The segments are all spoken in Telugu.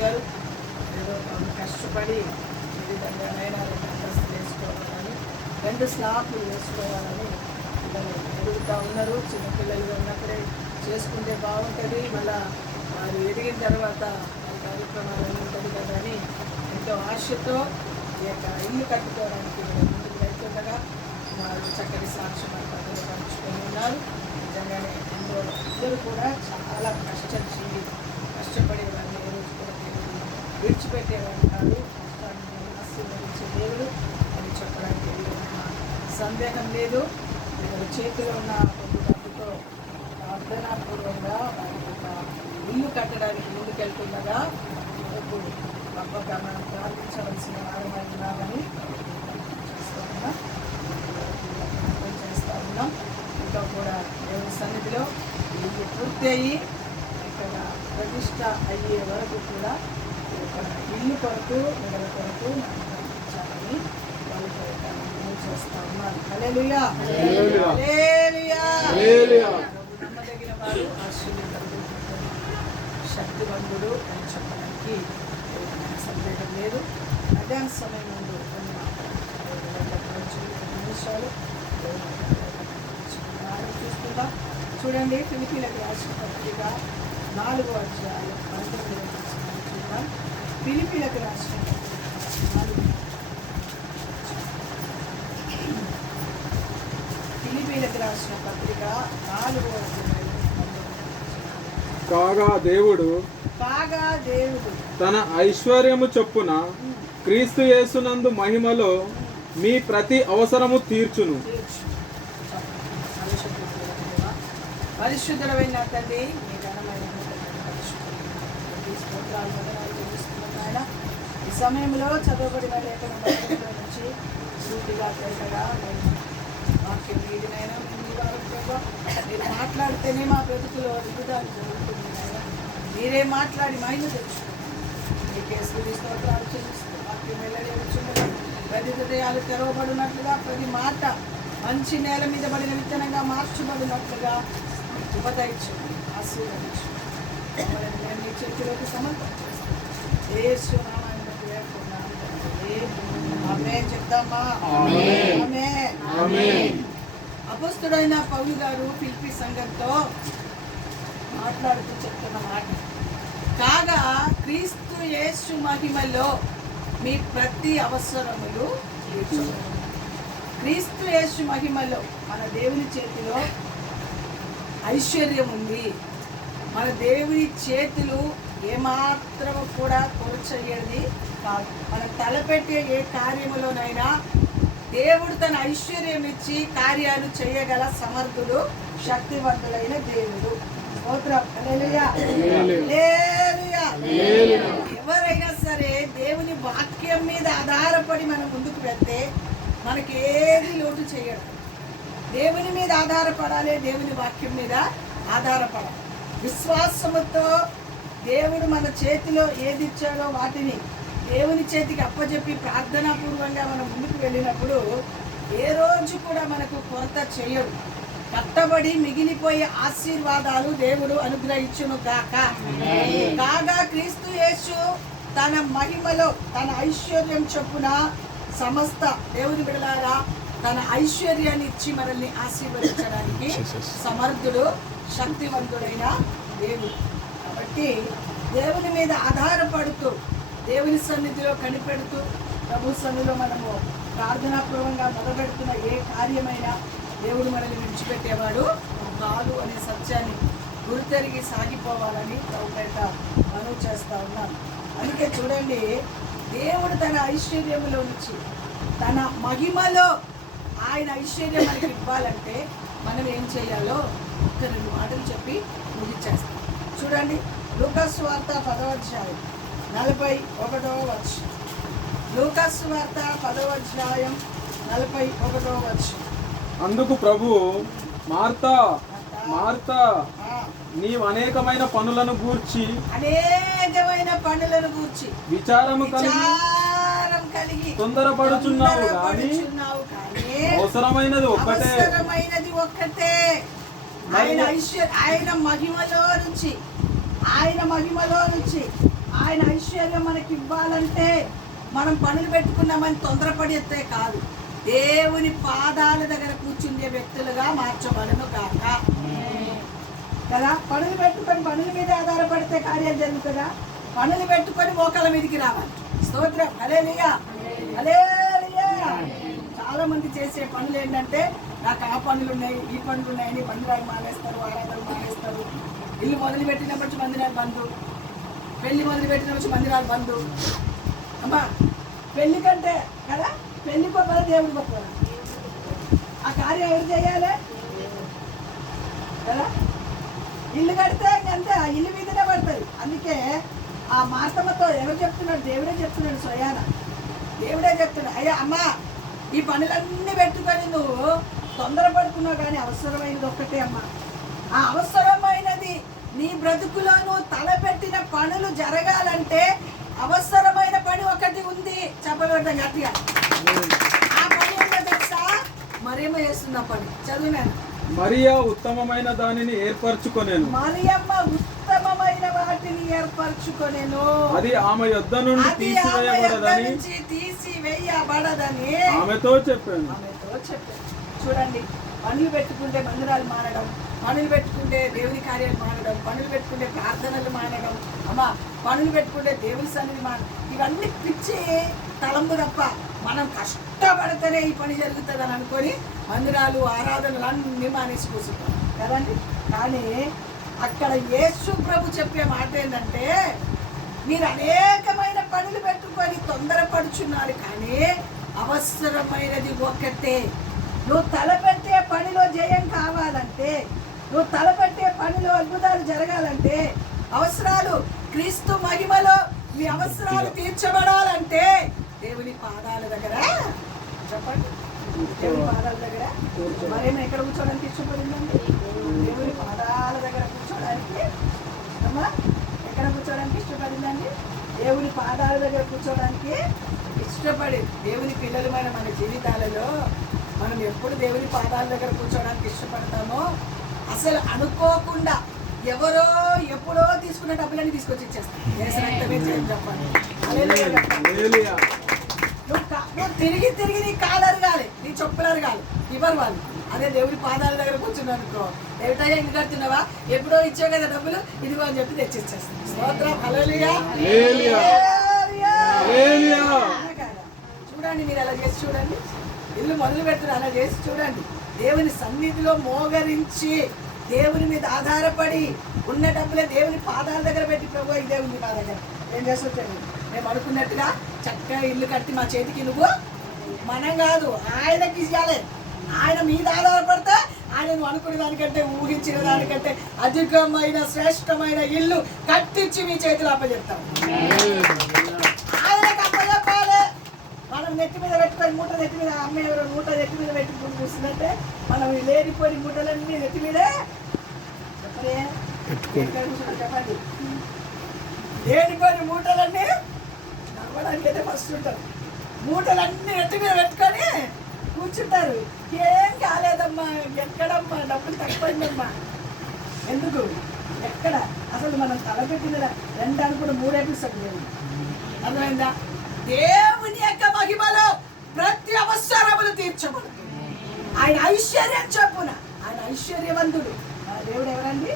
గారు ఏదో కష్టపడి ఈ విధంగానైనా 2 అంతస్తులు వేసుకోవాలని 2 స్లాబ్లు వేసుకోవాలని పిల్లలు ఎదుగుతూ ఉన్నారు. చిన్నపిల్లలుగా ఉన్నప్పుడే చేసుకుంటే బాగుంటుంది, మళ్ళా వారు ఎదిగిన తర్వాత వారి కార్యక్రమాలు ఉంటుంది కదా అని ఎంతో ఆశతో ఈ యొక్క ఇల్లు కట్టుకోవడానికి ముందుకు వెళ్తుండగా వారు చక్కటి సాక్ష్యం పంచుకొని ఉన్నారు. నిజంగానే ఇద్దరు కూడా చాలా కష్టజీవి, కష్టపడే వారిని ఏ రోజు కూడా దేవుడు విడిచిపెట్టేవారు కాదు. కష్టాన్ని ఆశీర్వదించే దేవుడు అని చెప్పడానికి సందేహం లేదు. ఇక్కడ చేతిలో ఉన్న కొద్ది డబ్బుతో ప్రార్థనాపూర్వంగా వారి యొక్క ఇల్లు కట్టడానికి ముందుకెళ్తుండగా గొప్పగా మనం ప్రార్థించవలసిన వారమైనామని చేస్తూ ఉన్నాం. ఇంకా కూడా దేవుని సన్నిధిలో ఇల్లు పూర్తి అయ్యి ఇక్కడ ప్రతిష్ట అయ్యే వరకు కూడా ఇల్లు కొరకు మెడల కొరకు మనం ప్రార్థించాలని వాళ్ళ కొరకు చేస్తూ ఉన్నాను. హల్లెలూయా, హల్లెలూయా. నమ్మదగిన వారు ఆశీర్వాదాలు శక్తివంతుడు అని చెప్పడానికి సందేహం లేదు. మధ్యాహ్న సమయం ముందు కొన్ని నిమిషాలు చూసుకుందాం. చూడండి, ఫిలిప్పీలకు రాసిన పత్రిక 4వ అధ్యాయం 19వ వచనం చూద్దాం. ఫిలిప్పీలకు రాసిన పత్రిక 4వ అధ్యాయం కాగా దేవుడు తన ఐశ్వర్యము చొప్పున క్రీస్తు యేసునందు మహిమలో మీ ప్రతి అవసరము తీర్చును. పరిశుద్ధమైన తండ్రి, మీ ఘనమైన ఈ సమయంలో చదవబడిన లేఖన బైబిల్లో నుంచి సూటిగా తెలుసగా వాక్యం మీదినైనా మీ వారు మీరు మాట్లాడితేనే మా బ్రతుకులో విధాలు జరుగుతుంది. మీరే మాట్లాడి మహిమ తెచ్చుకోండి. మీకే స్తోత్రాలు చెల్లిస్తూ వాక్యం వెళ్ళలేచుండగా ప్రతి హృదయాలు తెరవబడినట్లుగా ప్రతి మాట మంచి నేల మీద పడిన విత్తనంగా మార్చబడినట్లుగా ఉపదయించండి, ఆశీర్వదించండి. మేము మీ చేతిలోకి సమర్పణ చేస్తాం. యేసు నామమున వేడుకుంటున్నాము. ఆమేన్ చెప్తామా? ఆమేన్. అపొస్తలుడైన పౌలు గారు ఫిలిప్పీ సంఘంతో మాట్లాడుతూ చెప్తున్న మాట, కాగా క్రీస్తు యేసు మహిమలో మీ ప్రతి అవసరములు తీర్చును. క్రీస్తు యేసు మహిమలో మన దేవుని చేతిలో ఐశ్వర్యం ఉంది. మన దేవుని చేతులు ఏమాత్రం కూడా కొరచయ్యేది కాదు. మనం తలపెట్టే ఏ కార్యములోనైనా దేవుడు తన ఐశ్వర్యం ఇచ్చి కార్యాలు చేయగల సమర్థుడు, శక్తివంతులైన దేవుడు. ఎవరైనా సరే దేవుని వాక్యం మీద ఆధారపడి మనం ముందుకు వెళ్తే మనకి ఏది లోటు చేయడం. దేవుని మీద ఆధారపడాలి, దేవుని వాక్యం మీద ఆధారపడాలి. విశ్వాసముతో దేవుడు మన చేతిలో ఏది ఇచ్చాడో వాటిని దేవుని చేతికి అప్పచెప్పి ప్రార్థనాపూర్వంగా మనం ముందుకు వెళ్ళినప్పుడు ఏ రోజు కూడా మనకు కొరత చేయడు. కట్టబడి మిగిలిపోయే ఆశీర్వాదాలు దేవుడు అనుగ్రహించును గాక. కాగా క్రీస్తు యేసు తన మహిమలో తన ఐశ్వర్యం చొప్పున సమస్త దేవుని బిడ్డలారా తన ఐశ్వర్యాన్ని ఇచ్చి మనల్ని ఆశీర్వదించడానికి సమర్థుడు, శక్తివంతుడైన దేవుడు. కాబట్టి దేవుని మీద ఆధారపడుతూ దేవుని సన్నిధిలో కనిపెడుతూ ప్రభు సన్నిధిలో మనము ప్రార్థనాపూర్వంగా మొదలుపెడుతున్న ఏ కార్యమైనా దేవుడు మనల్ని విడిచిపెట్టేవాడు కాదు అనే సత్యాన్ని గుర్తెరిగి సాగిపోవాలని ప్రభుపేట మనవి చేస్తూ ఉన్నాను. అందుకే చూడండి, దేవుడు తన ఐశ్వర్యములో నుంచి తన మహిమలో ఆయన ఐశ్వర్యం మనకి ఇవ్వాలంటే మనం ఏం చేయాలో ఒక్క 2 మాటలు చెప్పి ముగించేస్తాం. చూడండి, లూకాసు వార్త 10వ అధ్యాయం 41వ వచనం. లూకాసు వార్త 10వ అధ్యాయం 41వ వచనం. అందుకు ప్రభు, మార్తా మార్తా, నీవు అనేకమైన పనులను గూర్చి విచారము కలిగి తొందరపడుచున్నావు కానీ అవసరమైనది ఒక్కటే. ఆయన మహిమలో నుంచి ఆయన ఐశ్వర్యం మనకి ఇవ్వాలంటే మనం పనులు పెట్టుకున్నామని తొందరపడి ఎత్తే కాదు, దేవుని పాదాల దగ్గర కూర్చుండే వ్యక్తులుగా మార్చబడను కాక కదా. పనులు పెట్టుకొని పనుల మీద ఆధారపడితే కార్యాలు జరుగుతుందా? పనులు పెట్టుకొని మోకాల మీదకి రావాలి. స్తోత్రం, హల్లెలూయా, హల్లెలూయా. చాలా మంది చేసే పనులు ఏంటంటే, నాకు ఆ పనులు ఉన్నాయి, ఈ పనులు ఉన్నాయని మందిరాలు మానేస్తారు, ఆరాధనలు మానేస్తారు. ఇల్లు మొదలు పెట్టినప్పటి మందిరాలు బంధు, పెళ్లి మొదలు పెట్టినప్పటి మందిరాలు బంధు. అమ్మా, పెళ్లి కంటే కదా, పెళ్లి గొప్ప దేవుడు గొప్ప. ఆ కార్యం ఎవరు చేయాలి కదా? ఇల్లు కడితే ఇంకంతే, ఆ ఇల్లు మీదనే పడుతుంది. అందుకే ఆ మార్తమ్మతో ఎవరు చెప్తున్నాడు? దేవుడే చెప్తున్నాడు, స్వయాన దేవుడే చెప్తున్నాడు. అయ్యా అమ్మా, ఈ పనులన్నీ పెట్టుకొని నువ్వు తొందరపడుతున్నావు, కానీ అవసరమైనది ఒక్కటే అమ్మా. ఆ అవసరమైనది నీ బ్రతుకులో నువ్వు తలపెట్టిన పనులు జరగాలంటే అవసరమైన పని ఒకటి ఉంది. చెప్పబడ్డం గట్టిగా. ఆ పని ఏంటో తెలుసా? మరేమో చేస్తున్నా పని. చదువునాను. మరియా ఉత్తమమైన దానిని ఏర్పరచుకొనేను. మరియమ్మ ఉత్తమమైన వాటిని ఏర్పరచుకొనేను. అది ఆమె యొద్ద నుండి తీసివేయబడదని ఆమెతో చెప్పాను. చూడండి, పనులు పెట్టుకుంటే మందిరాలు మానడం, పనులు పెట్టుకుంటే దేవుని కార్యాలు మానడం, పనులు పెట్టుకుంటే ప్రార్థనలు మానడం, అమ్మా పనులు పెట్టుకుంటే దేవుని సన్నిధి మానడం, ఇవన్నీ పిచ్చి తలంపు తప్ప. మనం కష్టపడితేనే ఈ పని జరుగుతుందని అనుకొని మందిరాలు ఆరాధనలు అన్నీ మానేసి కూర్చుంటాం కదండి. కానీ అక్కడ యేసు ప్రభు చెప్పే మాట ఏంటంటే, మీరు అనేకమైన పనులు పెట్టుకొని తొందరపడుచున్నారు, కానీ అవసరమైనది ఒక్కటే. నువ్వు తలపెట్టే పనిలో జయం కావాలంటే, నువ్వు తలపెట్టే పనిలో అద్భుతాలు జరగాలంటే, అవసరాలు క్రీస్తు మహిమలో మీ అవసరాలు తీర్చబడాలంటే దేవుని పాదాల దగ్గర, చెప్పండి, దేవుని పాదాల దగ్గర. మరేమో ఎక్కడ కూర్చోడానికి ఇష్టపడిందండి? దేవుని పాదాల దగ్గర కూర్చోడానికి. అమ్మా, ఎక్కడ కూర్చోడానికి ఇష్టపడిందండి? దేవుని పాదాల దగ్గర కూర్చోడానికి ఇష్టపడి. దేవుని పిల్లలమైన మన జీవితాలలో మనం ఎప్పుడు దేవుని పాదాల దగ్గర కూర్చోడానికి ఇష్టపడతామో, అసలు అనుకోకుండా ఎవరో ఎప్పుడో తీసుకున్న డబ్బులన్నీ తీసుకొచ్చి ఇచ్చేస్తాం. చెప్పండి, నువ్వు తిరిగి తిరిగి నీ కాలు అరగాలి, నీ చెప్పులు అరగాలి, ఇవ్వరు వాళ్ళు. అదే దేవుడి పాదాల దగ్గర కూర్చున్నావు అనుకో, ఏమిటయ్యా ఎందుకు కడుతున్నావా, ఎప్పుడో ఇచ్చావు కదా డబ్బులు, ఇదిగో అని చెప్పి తెచ్చిచ్చేస్తాం. స్తోత్రం, హల్లెలూయా. చూడండి, మీరు అలా చేసి చూడండి. ఇల్లు మొదలు పెడుతున్నారు, అలా చేసి చూడండి. దేవుని సన్నిధిలో మోగరించి, దేవుని మీద ఆధారపడి ఉన్న డబ్బులే దేవుని పాదాల దగ్గర పెట్టి, ప్రభు ఇదే ఉంది మా దగ్గర, ఏం చేస్తుంటాను మేము అనుకున్నట్టుగా చక్కగా ఇల్లు కట్టి మా చేతికి నువ్వు, మనం కాదు ఆయనకి ఇవ్వాలి. ఆయన మీద ఆధారపడితే ఆయన నువ్వు అనుకునే దానికంటే, ఊహించిన దానికంటే అధికమైన శ్రేష్టమైన ఇల్లు కట్టించి మీ చేతిలో అప్పచెప్తాం. ఆయనకు అప్పచెప్పాలి. మనం నెత్తి మీద పెట్టుకొని మూట నెత్తి మీద, అమ్మ ఎవరో మూట నెత్తి మీద పెట్టుకుని కూర్చుందంటే మనం లేనిపోయి మూటలన్నీ నెత్తి మీదే చెప్పండి. లేనిపోయిన మూటలన్నీ నడవడానికి అయితే ఫస్ట్ ఉంటారు. మూటలన్నీ నెత్తి మీద పెట్టుకొని కూర్చుంటారు. ఏం కాలేదమ్మా, ఎక్కడమ్మా డబ్బులు తక్కువైందమ్మా, ఎందుకు ఎక్కడ అసలు మనం తలపెట్టిన 2 అనుకున్న 3 ఎపిసోడ్ లేదు. అర్థమైందా? దేవుని యొక్క మహిమలో ప్రతి అవసరములు తీర్చబడుతుంది. ఆయన ఐశ్వర్యం చెప్పున, ఆయన ఐశ్వర్యవంతుడు. మన దేవుడు ఎవరండి?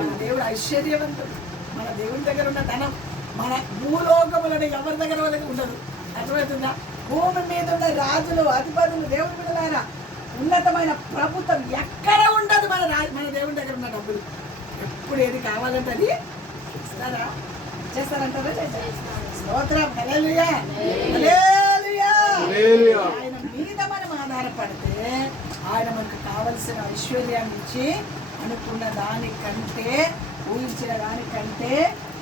మన దేవుడు ఐశ్వర్యవంతుడు. మన దేవుడి దగ్గర ఉన్న ధనం మన భూలోకములను ఎవరి దగ్గర వాళ్ళకి ఉండదు. అర్థమవుతుందా? భూమి మీద ఉన్న రాజులు, అధిపతులు, దేవుడి బిడ్డలారా, ఉన్నతమైన ప్రభుత్వం ఎక్కడ ఉండదు మన దేవుడి దగ్గర ఉన్న డబ్బులు. ఎప్పుడు ఏది కావాలంటే అది ఇస్తారా? చేస్తారంటారా? స్తోత్రం, హల్లెలూయా, హల్లెలూయా. ఆయన మీద మనం ఆధారపడితే ఆయన మనకు కావలసిన ఐశ్వర్యాన్ని ఇచ్చి, అనుకున్న దానికంటే, ఊహించిన దానికంటే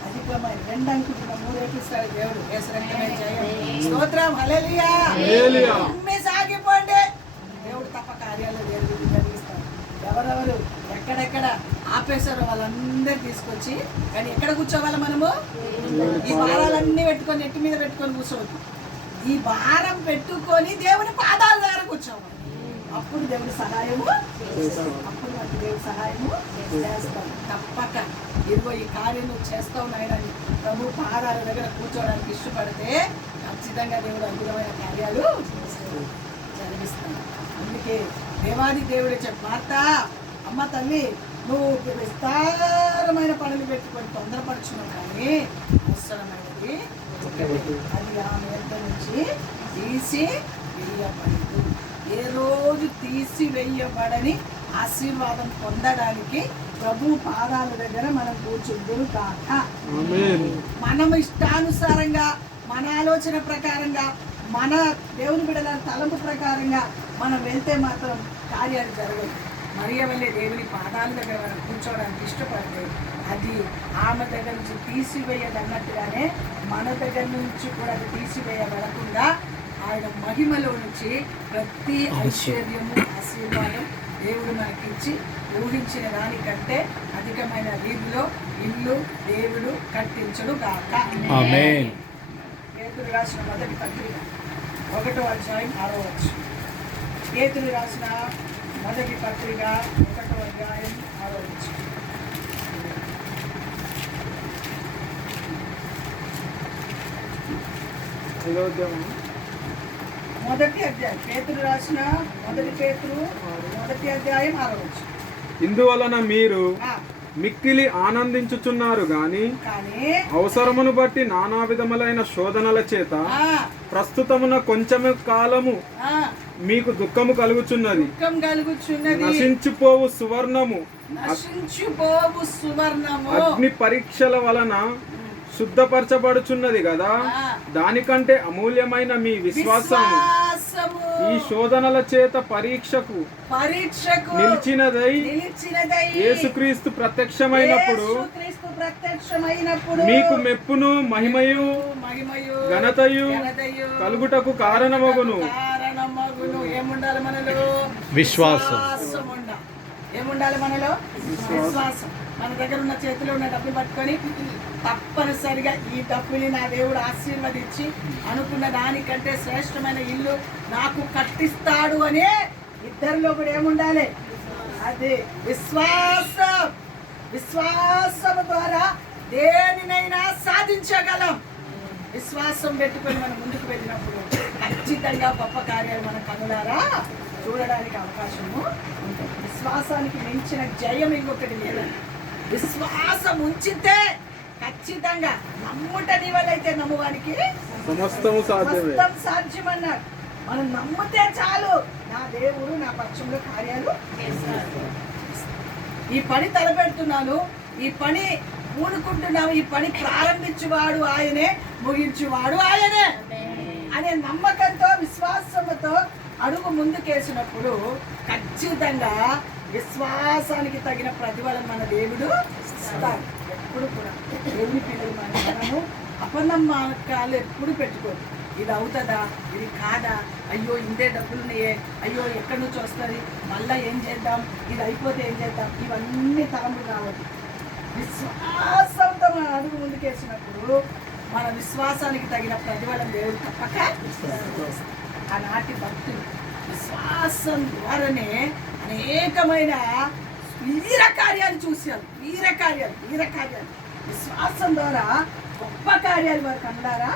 అధికమైన 2 అనుకుంటున్న 3 ఎపిస్తాడు దేవుడు. స్తోత్రం, హల్లెలూయా. అమ్మే సాగిపోండి, దేవుడు తప్ప కార్యాలు జరిగిస్తాడు. ఎవరెవరు ఎక్కడెక్కడ ఆపేశారో వాళ్ళందరూ తీసుకొచ్చి, కానీ ఎక్కడ కూర్చోవాలి మనము? ఈ భారాలన్నీ పెట్టుకొని నెట్టి మీద పెట్టుకొని కూర్చోవద్దు. ఈ భారం పెట్టుకొని దేవుని పాదాల దగ్గర కూర్చోవాలి. అప్పుడు దేవుని సహాయము, అప్పుడు చేయడానికి దేవుడు సహాయము చేస్తాం. తప్పక ఇదిగో ఈ కార్యం నువ్వు చేస్తావు నాయనని ప్రభు పాదాల దగ్గర కూర్చోవడానికి ఇష్టపడితే ఖచ్చితంగా దేవుడు అద్భుతమైన కార్యాలు జరిగిస్తాడు. అందుకే దేవాది దేవుడే మార్త, అమ్మ తల్లి నువ్వు విస్తారమైన పనులు పెట్టుకొని తొందరపరచున్నావు, కానీ అవసరమైనది అది ఆమె ఎంత నుంచి తీసి వేయబడదు. ఏ రోజు తీసివేయబడని ఆశీర్వాదం పొందడానికి ప్రభు పాదాల దగ్గర మనం కూర్చుందురు కాక. మనం ఇష్టానుసారంగా మన ఆలోచన ప్రకారంగా మన దేవుని బిడ్డల తలంపు ప్రకారంగా మనం వెళ్తే మాత్రం కార్యాలు జరగవు. మరియ వల్లే దేవుని పాదాల దగ్గర మనం కూర్చోవడానికి ఇష్టపడితే అది ఆమె దగ్గర నుంచి తీసివేయదన్నట్టుగానే మన దగ్గర నుంచి కూడా అది తీసివేయబడకుండా ఆయన మహిమలో నుంచి ప్రతి ఐశ్వర్యము ఆశీర్వాదం దేవుడు మనకిచ్చి ఊహించిన దానికంటే అధికమైన రీతిలో ఇల్లు దేవుడు కట్టించడు గాక. పేతురు రాసిన మొదటి పత్రిక 1వ అధ్యాయం 6వ వచనం. పేతురు రాసిన మొదటి పత్రిక 1వ అధ్యాయం 6వ వచనం. మొదటి అధ్యాయం పేతురు రాసిన మొదటి అధ్యాయం 6వ వచనం. ఇందువలన మీరు మిక్కిలి ఆనందించుచున్నారు గాని అవసరమును బట్టి నానా విధములైన శోధనల చేత ప్రస్తుతమున కొంచెము కాలము మీకు దుఃఖము కలుగుచున్నది. నశించిపోవు సువర్ణము అగ్ని పరీక్షల వలన శుద్ధపరచబడుచున్నది కదా, దానికంటే అమూల్యమైన మీ విశ్వాసము ఈ శోధనల చేత పరీక్షకు నిలిచినదై యేసుక్రీస్తు ప్రత్యక్షమైనప్పుడు మీకు మెప్పును మహిమయు ఘనతయు కలుగుటకు కారణమగును. ఏముండాలి మనలో? విశ్వాసం. ఏముండాలి మనలో? విశ్వాసం. మన దగ్గర ఉన్న చేతిలో ఉన్న డబ్బులు పట్టుకొని తప్పనిసరిగా ఈ డబ్బుని నా దేవుడు ఆశీర్వదించి అనుకున్న దానికంటే శ్రేష్టమైన ఇల్లు నాకు కట్టిస్తాడు అనే ఇద్దరిలో కూడా ఏముండాలి? అదే విశ్వాసం. విశ్వాసం ద్వారా దేనినైనా సాధించగలం. విశ్వాసం పెట్టుకొని మనం ముందుకు వెళ్ళినప్పుడు ఖచ్చితంగా గొప్ప కార్యాలు మన కనులారా చూడడానికి అవకాశము ఉంటుంది. విశ్వాసానికి మించిన జయం ఇంకొకటి లేదండి. విశ్వాసం ఉంచితే ఖచ్చితంగా నమ్ముట నీ వల్ల అయితే నమ్మువానికి సమస్తం సాధ్యమన్నాడు. మనం నమ్మితే చాలు నా దేవుడు నా పక్షంలో కార్యాలు చేస్తాడు. ఈ పని తలపెడుతున్నాను, ఈ పని పూనుకుంటున్నాము, ఈ పని ప్రారంభించువాడు ఆయనే, ముగించువాడు ఆయనే అనే నమ్మకంతో విశ్వాసంతో అడుగు ముందుకేసినప్పుడు ఖచ్చితంగా విశ్వాసానికి తగిన ప్రతిఫలం మన దేవుడు ఇస్తాడు. ఎప్పుడు కూడా దేవుని పిల్లలు మనము అపనమ్మకాలు ఎప్పుడు పెట్టుకోదు. ఇది అవుతుందా, ఇది కాదా, అయ్యో ఇంతే డబ్బులున్నాయే, అయ్యో ఎక్కడి నుంచి వస్తుంది, మళ్ళీ ఏం చేద్దాం, ఇది అయిపోతే ఏం చేద్దాం, ఇవన్నీ తలంపులు రావద్దు. విశ్వాసంతో మనం అడుగు ముందుకేసినప్పుడు మన విశ్వాసానికి తగిన ప్రతిఫలం దేవుడు తప్పక ఆనాటి భక్తులు విశ్వాసం ద్వారానే అనేకమైన వీర కార్యాలు చూశారు. వీర కార్యాలు విశ్వాసం ద్వారా గొప్ప కార్యాలు వారు కన్నారా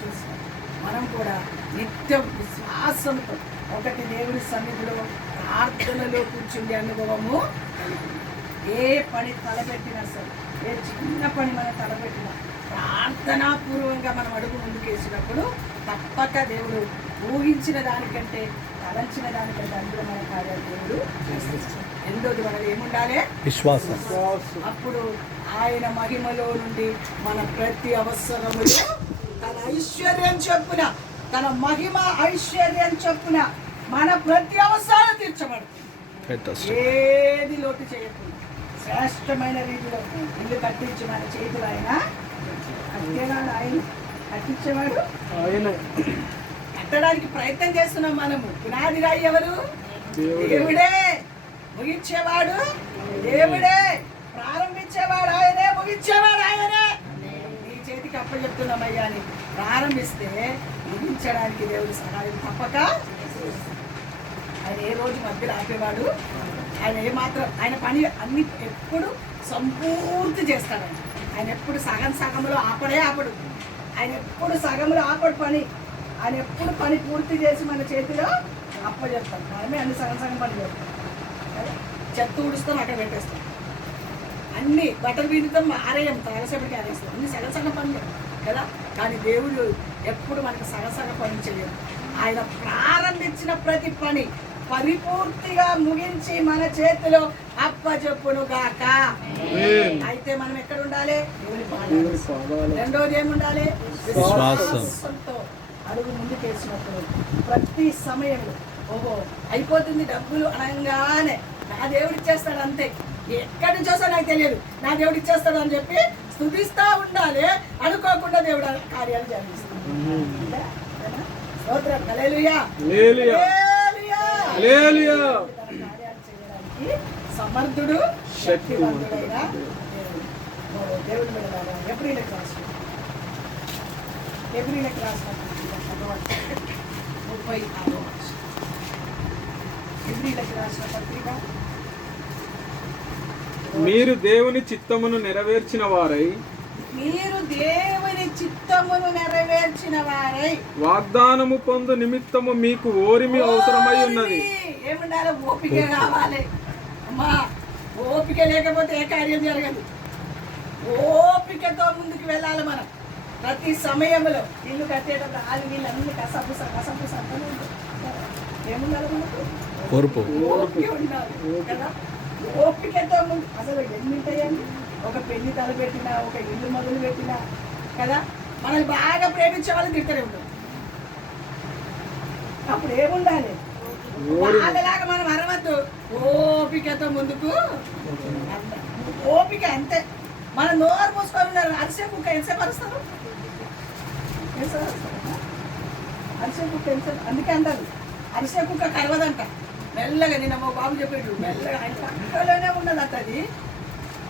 చూశారు. మనం కూడా నిత్యం విశ్వాసంతో ఒకటి దేవుడి సన్నిధిలో ప్రార్థనలో కూర్చుండే అనుభవము. ఏ పని తలపెట్టినా సరే, ఏ చిన్న పని మనం తలపెట్టినా ప్రార్థనాపూర్వంగా మనం అడుగు ముందుకేసినప్పుడు తప్పక దేవుడు ఊహించిన దానికంటే తలంచిన దానికంటే అందులో మన కార్యాలు దేవుడు చేస్తాడు. రెండోది మనలో ఏముండాలి? విశ్వాసం. అప్పుడు ఆయన మహిమలో నుండి మన ప్రతి అవసరములో తన ఐశ్వర్యం చొప్పున, తన మహిమ ఐశ్వర్యం చొప్పున మన ప్రతి అవసరం తీర్చబడుతుంది. ఏది లోటు చేయకుండా శ్రేష్టమైన రీతిలో ఇల్లు కట్టించి మన చేతులు ఆయన ఆయన కట్టించేవాడు. కట్టడానికి ప్రయత్నం చేస్తున్నాం మనము. పునాది రాయి ఎవరు? దేవుడే. ముగించేవాడు దేవుడే. ప్రారంభించేవాడు ఆయనే, ముగించేవాడు ఆయనే. నీ చేతికి అప్పచెప్తున్నామయ్యా అని ప్రారంభిస్తే ముగించడానికి దేవుడు సహాయం తప్పక. ఆయన ఏ రోజు మధ్యలో ఆపేవాడు. ఆయన ఏమాత్రం ఆయన పని అన్ని ఎప్పుడు సంపూర్తి చేస్తాడండి. ఆయన ఎప్పుడు సగంలో ఆపడు. ఆయన ఎప్పుడు సగంలో ఆపడు పని. ఆయన ఎప్పుడు పని పూర్తి చేసి మన చేతిలో అప్పచెప్తాం. మనమే అన్ని సగం పని చేస్తాం. చెత్త ఊడుస్తాం, అక్కడ పెట్టేస్తాం. అన్ని బట్టలు పిండుతాం, ఆరేయం, తాగసేపటికి ఆరేస్తాం. అన్ని సగం పని కదా. కానీ దేవుడు ఎప్పుడు మనకు సగం పని చేయడు. ఆయన ప్రారంభించిన ప్రతి పని పరిపూర్తిగా ముగించి మన చేతిలో అప్పచెప్పును గాక. అయితే మనం ఎక్కడ ఉండాలి? దేవుని పాదాలు. రెండోది ఏముండాలి? విశ్వాసంతో అడుగు ముందుకేసినప్పుడు ప్రతి సమయంలో ఓహో అయిపోతుంది డబ్బులు అనగానే నా దేవుడు ఇచ్చేస్తాడు అంతే. ఎక్కడి నుంచి వస్తా నాకు తెలియదు, నా దేవుడు ఇచ్చేస్తాడు అని చెప్పి స్తుతిస్తా ఉండాలి. అనుకోకుండా దేవుడు కార్యాలు జరిగిస్తాడు. స్తోత్రం. హల్లెలూయా. కార్యాలు చేయడానికి సమర్థుడు, శక్తివంతుడైన దేవుడు. ఎబ్రీలకు రాసిన 36వ ఎబ్రీలకు రాసిన పత్రిక. మీరు దేవుని చిత్తమును నెరవేర్చిన వారై వాగ్దానము పొందు నిమిత్తము మీకు ఓరిమి అవసరమై ఉన్నది. ఏముండాలి? ఓపిక కావాలి అమ్మా. ఓపిక లేకపోతే ఏ కార్యం జరగదు. ఓపికతో ముందుకు వెళ్ళాలి మనం. ప్రతి సమయంలో ఇల్లు కట్టేటప్పుడు ఆలు వీళ్ళన్నీ కసపు ఏముండాలి మనకు? ఓపిక ఉండాలి కదా. ఓపికతో ముందు అసలు ఎన్ని ఉంటాయండి. ఒక పెళ్లి తలపెట్టినా, ఒక ఇల్లు మొదలు పెట్టినా కదా, మనల్ని బాగా ప్రేమించే వాళ్ళు తిట్టనే ఉంటారు. అప్పుడు ఏముండాలి? వాళ్ళలాగా మనం అరవద్దు. ఓపికతో ముందుకు. ఓపిక అంతే. మన నోరు మూసుకొని ఉన్నారు. అరిసే కుక్క ఎంతసేపు అరుస్తారు? అరిసే కుక్క ఎంతసేపు? అందుకే అంటారు అరిసే కుక్క కలవదంట. మెల్లగా నిన్న మా బాబు చెప్పాడు, మెల్లగా ఆయన పక్కలోనే ఉన్నదంట. అది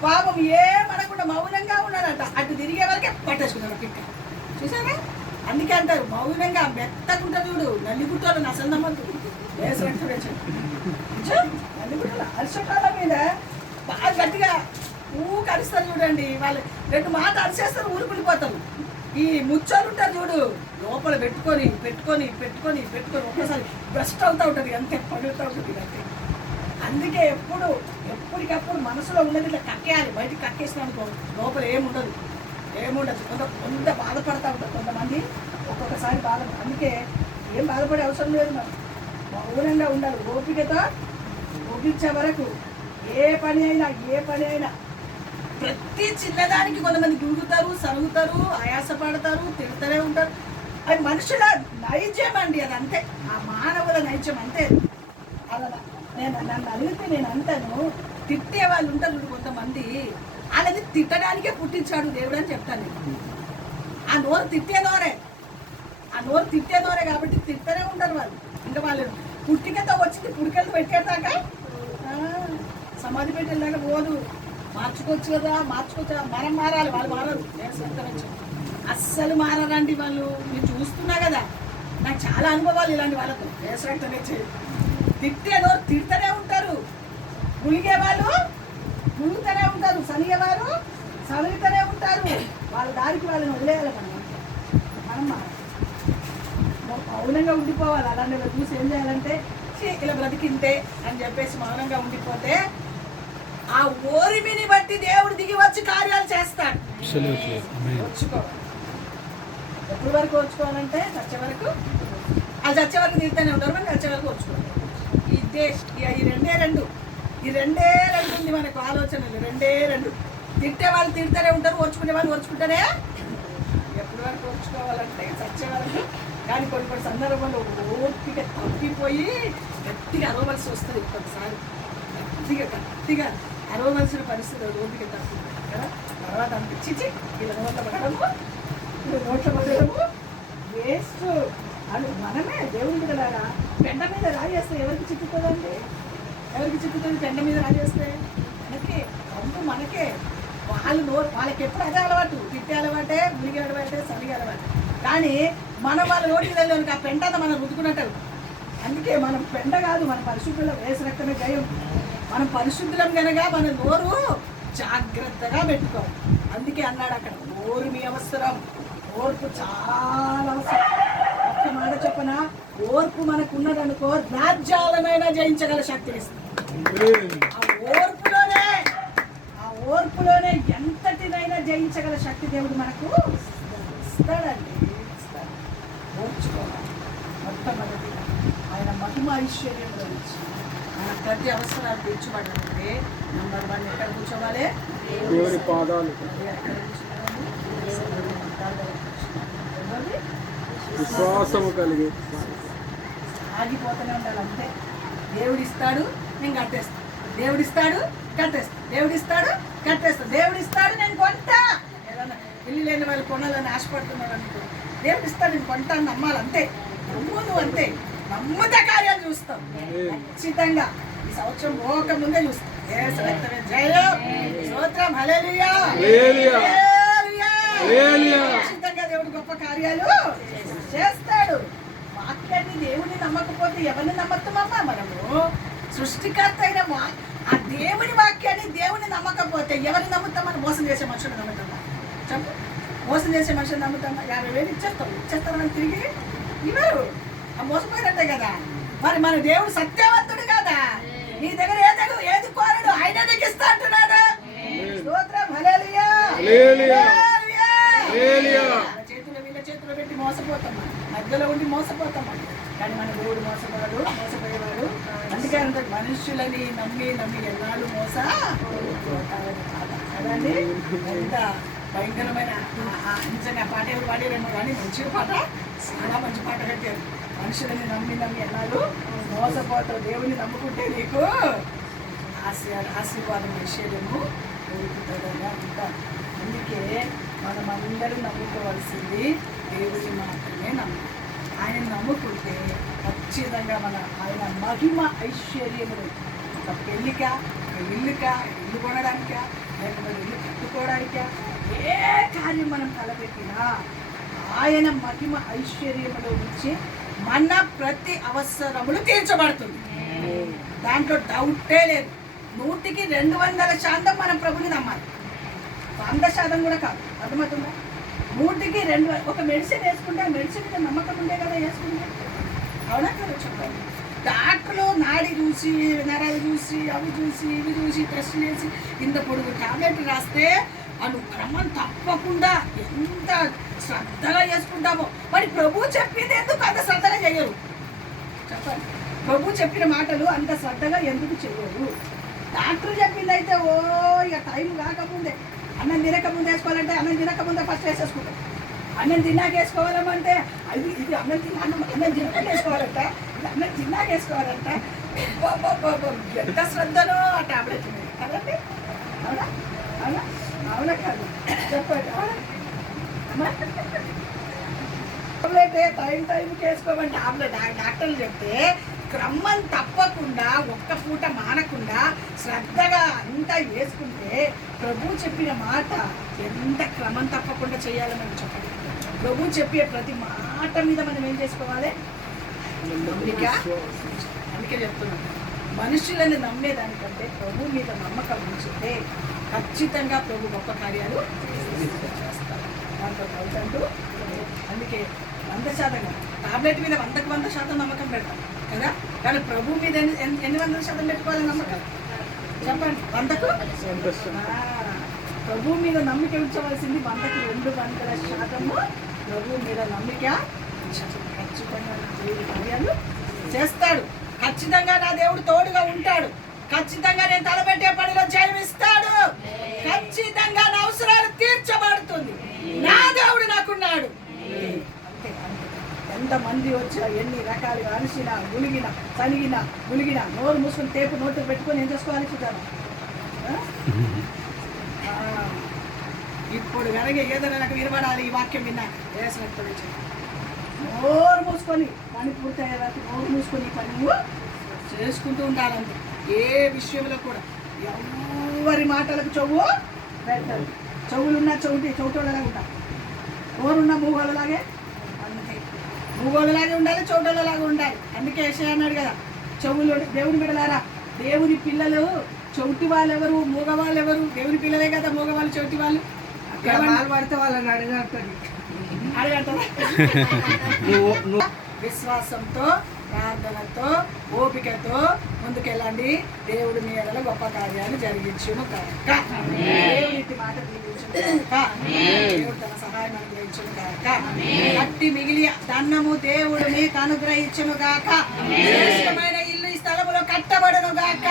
పాపం ఏమనకుండా మౌనంగా ఉన్నదంట. అటు తిరిగే వరకే పట్టేసుకున్నాడు పిక్క. చూసారా? అందుకే అంటారు మౌనంగా మెత్తకుంటా చూడు. నల్లిగుట్టలు అసలు నమ్మద్దు. నల్లిగుట్టలు అరిసెటాల మీద బాగా గట్టిగా అరుస్తారు చూడండి. వాళ్ళు 2 మాట అరిసేస్తారు, ఊరుకులిపోతారు. ఈ ముచ్చాలు ఉంటారు చూడు, లోపల పెట్టుకొని ఒక్కసారి బ్రస్ట్ అవుతూ ఉంటుంది, అంతే పడుతూ ఉంటుంది అంతే. అందుకే ఎప్పటికప్పుడు మనసులో ఉన్నది ఇట్లా కక్కేయాలి. బయటికి కక్కేసిన అనుకో లోపల ఏముండదు. కొంత బాధపడతా ఉంటారు కొంతమంది. ఒక్కొక్కసారి అందుకే ఏం బాధపడే అవసరం లేదు. మనం మౌనంగా ఉండాలి. ఓపికతో ముగించే వరకు ఏ పని అయినా ప్రతి చిన్నదానికి కొంతమంది గుంగుతారు, సరుగుతారు, ఆయాసపడతారు, తిరుగుతూనే ఉంటారు. అది మనుషుల నైజం అండి. అది అంతే. ఆ మానవుల నైజం అంతే. అలా నన్ను అడిగితే నేను అంటాను, తిట్టే వాళ్ళు ఉంటారు కొంతమంది. వాళ్ళని తిట్టడానికే పుట్టించాడు దేవుడు అని చెప్తాను నేను. ఆ నోరు తిట్టే నోరే కాబట్టి తిట్టనే ఉంటారు వాళ్ళు. ఇంకా వాళ్ళు పుట్టికతో వచ్చింది పుడికెళ్ళి పెట్టేదాకా సమాధి పెట్టేదాకా పోదు. మార్చుకోవచ్చు కదా. మనం మారాలి, వాళ్ళు మారరు. అస్సలు మారరండి వాళ్ళు. మీరు చూస్తున్నా కదా, నాకు చాలా అనుభవాలు ఇలాంటి వాళ్ళతో. వేసరక్తమే చేయదు. తిట్టనే ఉంటారు. ములిగే వాళ్ళు ములుగుతూనే ఉంటారు, సనిగేవారు సనిగుతూనే ఉంటారు. వాళ్ళ దారికి వాళ్ళని వదిలేయాలి. మనం మౌనంగా ఉండిపోవాలి. అలాంటి చూసి ఏం చేయాలంటే ఇలా బ్రతికింతే అని చెప్పేసి మౌనంగా ఉండిపోతే ఆ ఓరిమిని బట్టి దేవుడు దిగి వచ్చి కార్యాలు చేస్తాడు. వచ్చుకోవాలి. ఎప్పటి వరకు వచ్చుకోవాలంటే చచ్చే వరకు. అది చచ్చే వరకు తిరుగుతూనే ఉంటారు. మరి చచ్చే వరకు వచ్చుకోవాలి. ఈ రెండే రెండు ఉంది మనకు ఆలోచనలు. రెండు తిట్టే వాళ్ళు తిడుతూనే ఉంటారు, ఓర్చుకునే వాళ్ళు ఓర్చుకుంటారే. ఎప్పటి వరకు ఓర్చుకోవాలంటే చచ్చే వరకు. కానీ కొన్ని సందర్భంలో ఓపిక తప్పిపోయి గట్టిగా అరవవలసి వస్తుంది. కొన్నిసారి గట్టిగా అరవవలసిన పరిస్థితి ఓపిక తప్పి కదా. తర్వాత అనిపించి వీళ్ళ నోట్ల పడడము వేస్ట్. అది మనమే దేవుడి కదా. పెండ మీద రాజేస్తే ఎవరికి చిక్కుతుందండి? ఎవరికి చిక్కుతుంది? పెండ మీద రాజేస్తే మనకే. వాళ్ళకి ఎప్పుడు అదే అలవాటు. తిట్టే అలవాటే, మునిగి అలవాటే, సరిగి అలవాటే. కానీ మనం వాళ్ళ నోటికి తెలియదు. ఆ పెంట మనం రుద్దుకున్నట్టు. అందుకే మనం పెండ కాదు, మన పరిశుద్ధుల్లో వేసి రక్తమే జయం మనం పరిశుద్ధులం కనుక మన నోరు జాగ్రత్తగా పెట్టుకోవాలి. అందుకే అన్నాడు అక్కడ, నోరు మీ అవసరం, ఓర్పు చాలా అవసరం. ఒక్క మాట చెప్పన, ఓర్పు మనకు ఉన్నదనుకో రాజ్యాలనైనా జయించగల శక్తిని ఇస్తుంది. ఆ ఓర్పులోనే ఎంతటినైనా జయించగల శక్తి దేవుడు మనకు ఇస్తాడండి. ఓర్చుకోవాలి. మొట్టమొదటిగా ఆయన మహిమ ఐశ్వర్యంలో ఇచ్చి మన ప్రతి అవసరాలు తీర్చబడాలంటే నంబర్ 1 ఎక్కడ కూర్చోవాలి? దేవుని పాదాలు. ఎక్కడ కూర్చోవాలి? విశ్వాసము కలిగి ఆగిపోతూనే ఉండాలి అంతే. దేవుడిస్తాడు, నేను కట్టేస్తాను. దేవుడిస్తాడు, కట్టేస్తాను. దేవుడిస్తాడు, కట్టేస్తాను. దేవుడిస్తాడు, నేను కొంటా. ఏదన్నా ఇల్లు లేని వాళ్ళు కొనాలని ఆశపడుతున్నాడు అనుకో, దేవుడిస్తాడు, నేను కొంటాను నమ్మాలి అంతే. నమ్ము అంతే. నమ్ముత కార్యాలు చూస్తాం ఖచ్చితంగా. ఈ సంవత్సరం పోక ముందే చూస్తాం. స్తోత్రం, హల్లెలూయా. ఖచ్చితంగా దేవుడు గొప్ప కార్యాలు చేస్తాడు. వాక్యాన్ని దేవుని నమ్మకపోతే ఎవరిని నమ్మతామమ్మా? మనము సృష్టికర్త అయిన ఆ దేవుని వాక్యాన్ని దేవుని నమ్మకపోతే ఎవరిని నమ్ముతాం? మనం మోసం చేసే మనుషులు నమ్ముతామా? చెప్పు, మోసం చేసే మనుషులు నమ్ముతామా? 50,000 ఇచ్చేస్తామని తిరిగి ఇవ్వరు. ఆ మోసపోయినట్టే కదా. మరి మన దేవుడు సత్యవంతుడు కదా, నీ దగ్గర ఏది కోరడు ఆయన నీకు ఇస్తా అంటున్నాడు. స్తోత్రం, హల్లెలూయా. వీళ్ళ చేతిలో పెట్టి మోసపోతాం, మధ్యలో ఉండి మోసపోతాం. కానీ మన దేవుడు మోసపోయేవాడు. అందుకే అంటారు, మనుషులని నమ్మి ఎన్నాళ్ళు కదండి. ఎంత భయంకరమైన నిజంగా పాట ఎవరు పాడారేమో కానీ మంచి పాట, చాలా మంచి పాట కట్టారు. మనుషులని నమ్మి ఎన్నాళ్ళు మోసపోతావు. దేవుని నమ్ముకుంటే నీకు ఆశీర్వాదం ఐశ్వర్యము దొరుకుతుందని అంటారు. అందుకే మనం అందరూ నమ్ముకోవాల్సింది దేవుని మాత్రమే నమ్మాలి. ఆయన నమ్ముకుంటే ఖచ్చితంగా ఆయన మహిమ ఐశ్వర్యములు, ఒక పెళ్ళిక, ఒక ఇల్లు కొనడానిక, లేకపోతే ఇల్లు కట్టుకోవడానిక, ఏ కార్యం మనం తలపెట్టినా ఆయన మహిమ ఐశ్వర్యములో నుంచి మన ప్రతి అవసరములు తీర్చబడుతుంది. దాంట్లో డౌటే లేదు. 100% మనం ప్రభుని నమ్మాలి. 100% కూడా కాదు. అర్థమవుతుందా? 100% ఒక మెడిసిన్ వేసుకుంటే ఆ మెడిసిన్ మీద నమ్మకం ఉండే కదా వేసుకుంటే. అవునా కదా? చెప్పండి. డాక్టర్లు నాడి చూసి, నరాలు చూసి, అవి చూసి, ఇవి చూసి, టెస్టులు వేసి ఇంత పొడుగు టాబ్లెట్ రాస్తే అను క్రమం తప్పకుండా ఎంత శ్రద్ధగా చేసుకుంటామో. మరి ప్రభు చెప్పింది ఎందుకు అంత శ్రద్ధగా చేయరు? చెప్పండి. ప్రభు చెప్పిన మాటలు అంత శ్రద్ధగా ఎందుకు చేయరు? డాక్టర్ చెప్పింది అయితే ఇక టైం కాకముందే, అన్నం తినకముందు వేసుకోవాలంటే అన్నం తినకముందే ఫస్ట్ వేసేసుకుంటాం. అన్నం తిన్నాక వేసుకోవాలంటే ఇది అన్నం తిన్నాక వేసుకోవాలంట, ఇది అన్నం తిన్నాక వేసుకోవాలంట. ఎంత శ్రద్ధనో ఆ టాబ్లెట్ మీద కదండి. అవునా? అవునా? అవునా కాదు? చెప్పండి. టాబ్లెట్ టైంకి వేసుకోమని టాబ్లెట్ డాక్టర్లు చెప్తే క్రమం తప్పకుండా ఒక్క పూట మానకుండా శ్రద్ధగా అంతా వేసుకుంటే ప్రభు చెప్పిన మాట ఎంత క్రమం తప్పకుండా చేయాలని మనం చెప్పండి. ప్రభు చెప్పే ప్రతి మాట మీద మనం ఏం చేసుకోవాలి? అందుకే చెప్తున్నాను, మనుషులను నమ్మేదానికంటే ప్రభు మీద నమ్మకం ఉంచితే ఖచ్చితంగా ప్రభు గొప్ప కార్యాలు చేస్తారు. దాంట్లో డౌట్. అందుకే 100% టాబ్లెట్ మీద 100% నమ్మకం పెడతాం కదా. కానీ ప్రభు మీద ఎన్ని 100% పెట్టుకోవాలి నమ్మకం? చెప్పండి. 100కు ప్రభు మీద నమ్మిక ఉంచవలసింది 100కు 200% ప్రభు మీద నమ్మిక ఖచ్చితంగా దేవుడి కార్యాలు చేస్తాడు. ఖచ్చితంగా నా దేవుడు తోడుగా ఉంటాడు. ఖచ్చితంగా నేను తలపెట్టే పనిలో జయమిస్తాడు. ఖచ్చితంగా నా అవసరాలు తీర్చబడుతుంది. నా దేవుడు నాకున్నాడు. ఎంతమంది వచ్చినా, ఎన్ని రకాలుగా అలసినా, ములిగిన నోరు మూసుకొని టేపు నోటు పెట్టుకొని ఏం చేసుకోవాలి చూద్దాం. ఇప్పుడు కనుక ఏదైనా నాకు వినబడాలి, ఈ వాక్యం విన్నా వేసినట్టు నోరు మూసుకొని పని పూర్తయ్యేదాకా నోరు మూసుకొని పని చేసుకుంటూ ఉండాలండి. ఏ విషయంలో కూడా ఎవరి మాటలకు చెవు పెట్టాలి. చెవులున్నా చౌటోళ్ళలాగా ఉంటారు, నోరున్న మూగోళ్ళలాగే అంతే. మూగోళ్ళలాగే ఉండాలి, చౌటోళ్ళలాగా ఉండాలి. అందుకే ఏషయ్య అన్నాడు కదా, చెవులు దేవుని బిడ్డలారా దేవుని పిల్లలు చౌటి వాళ్ళు ఎవరు, మూగవాళ్ళు ఎవరు? దేవుని పిల్లలే కదా మూగవాళ్ళు, చౌటి వాళ్ళు. పడితే వాళ్ళని అడగంటుంది. అడగంటారా? నువ్వు విశ్వాసంతో, ప్రార్థనతో, ఓపికతో ముందుకెళ్ళండి. దేవుడి మీ ఎడల గొప్ప కార్యాలు జరిగించును కాక. దేవుడి మాట దీవించును కాక. దేవుడు తన సహాయం అనుగ్రహించును కాక. కట్టి మిగిలి ధనము దేవుడు మీకు అనుగ్రహించును గాక. శ్రేష్టమైన ఇల్లు ఈ స్థలములో కట్టబడును గాక.